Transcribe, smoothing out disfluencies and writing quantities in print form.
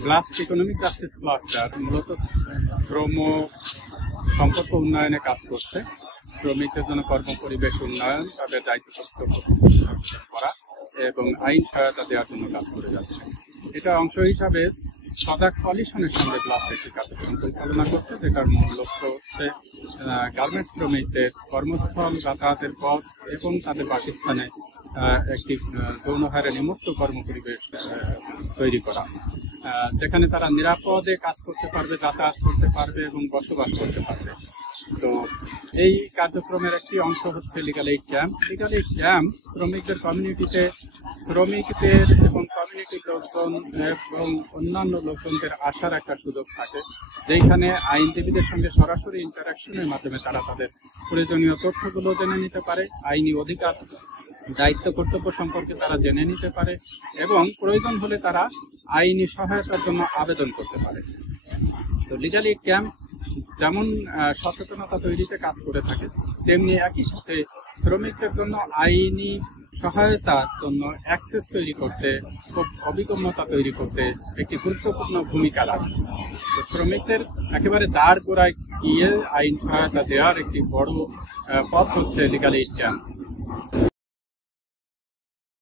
Blast economic justice cluster মূলত শ্রম সম্পর্ক উন্নয়নে কাজ করছে। শ্রমিকদের জন্য কর্ম পরিবেশ উন্নয়ন, তাদের দায়িত্ব কর্তব্য করা এবং আইন সহায়তা দেওয়ার জন্য কাজ করে যাচ্ছে। এটা অংশ হিসাবে সজাগ কলিশনের সঙ্গে ব্লাস্ট একটি কার্যক্রম পরিচালনা করছে, যেটার মূল লক্ষ্য হচ্ছে গার্মেন্টস শ্রমিকদের কর্মস্থল, যাতায়াতের পথ এবং তাদের বাসস্থানে একটি যৌন হয়রানি মুক্ত কর্মপরিবেশ তৈরি করা, যেখানে তারা নিরাপদে কাজ করতে পারবে, যাতায়াত করতে পারবে এবং বসবাস করতে পারবে। তো এই কার্যক্রমের একটি অংশ হচ্ছে legal aid camp. Legal aid camp শ্রমিকদের কমিউনিটিতে শ্রমিকদের এবং কমিউনিটির লোকজন এবং অন্যান্য লোকজনদের আসার একটা সুযোগ থাকে, যেখানে আইনজীবীদের সঙ্গে সরাসরি ইন্টারাকশনের মাধ্যমে তারা তাদের প্রয়োজনীয় তথ্যগুলো জেনে নিতে পারে, আইনি অধিকার, দায়িত্ব কর্তব্য সম্পর্কে তারা জেনে নিতে পারে এবং প্রয়োজন হলে তারা আইনি সহায়তার জন্য আবেদন করতে পারে। তো লিগাল এইড ক্যাম্প যেমন সচেতনতা তৈরিতে কাজ করে থাকে, তেমনি একই সাথে শ্রমিকদের জন্য আইনি সহায়তার জন্য অ্যাক্সেস তৈরি করতে, অভিগম্যতা তৈরি করতে একটি গুরুত্বপূর্ণ ভূমিকা রাখে। তো শ্রমিকদের একেবারে দ্বার গোড়ায় গিয়ে আইন সহায়তা দেওয়ার একটি বড় পথ হচ্ছে লিগাল এইড ক্যাম্প।